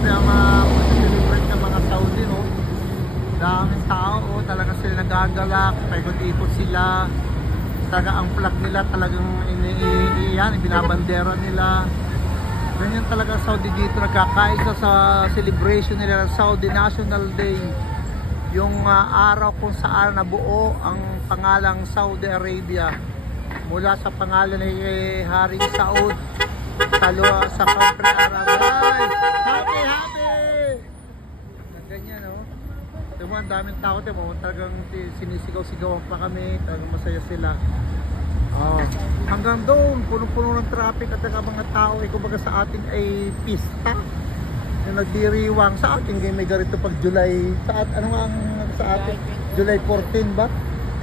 grabe ang celebrate ng mga Saudi, no? Daming tao, oh, talaga sila nagagalak, paikot-ikot sila. Talaga ang flag nila talagang binabandera nila. Ganyan talaga Saudi dito, nagkakaisa sa celebration nila ng Saudi National Day. Yung araw kung saan nabuo ang pangalang Saudi Arabia mula sa pangalan ni Haring Saud sa country Arab. Guys, happy! Ganyan, no? Diba, ang daming tao, diba? Talagang sinisigaw-sigawan pa kami, talagang masaya sila. Hanggang doon, punong-puno ng traffic at mga tao, kumbaga sa atin ay pista. Yung nagdiriwang sa atin, may ganito pag July, ano nga ang sa atin? July 14 ba?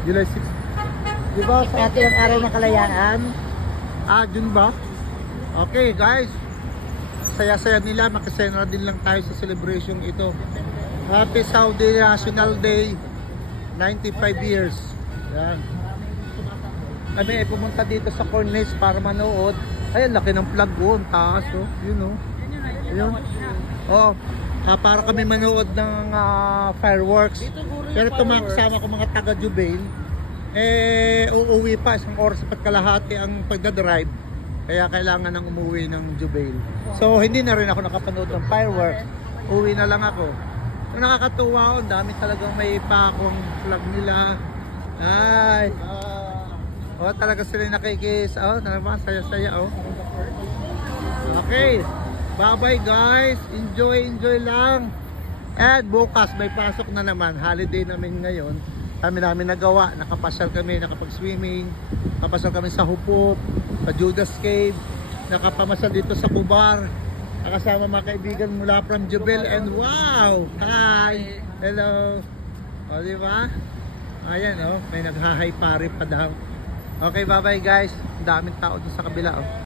July 6. Diba sa atin ang araw ng kalayaan? June ba? Okay guys, saya-saya nila, makasena din lang tayo sa celebration ito. Happy Saudi National Day, 95 years. Yan. Kami ay pumunta dito sa Corniche para manood. Ay, laki ng flag doon, taas, oh. Yun, oh. Yun. Oh, para kami manood ng fireworks. Pero ito mga kasama ko mga taga Jubail, uuwi pa, isang oras at kalahati ang pagdadrive. Kaya kailangan nang umuwi ng Jubail. So, hindi na rin ako nakapanood ng fireworks. Uwi na lang ako. So, nakakatuwa, ang dami talagang may pakong flag nila. Ay! Oh, talaga sila nakikis. Oh, naman saya-saya, oh. Okay. Bye-bye guys. Enjoy lang. At bukas may pasok na naman. Holiday namin ngayon. Kami namin nagawa. Nakapasyal kami, nakapag-swimming. Nakapasyal kami sa Hupot, sa Judas Cave. Nakapamasal dito sa Kubar. Nakasama mga kaibigan mula from Jubail. And wow! Hi! Hello! O, diba? Ayan, oh. May naghahay pare pa daw. Okay, bye-bye guys. Daming tao dun sa kabila, oh.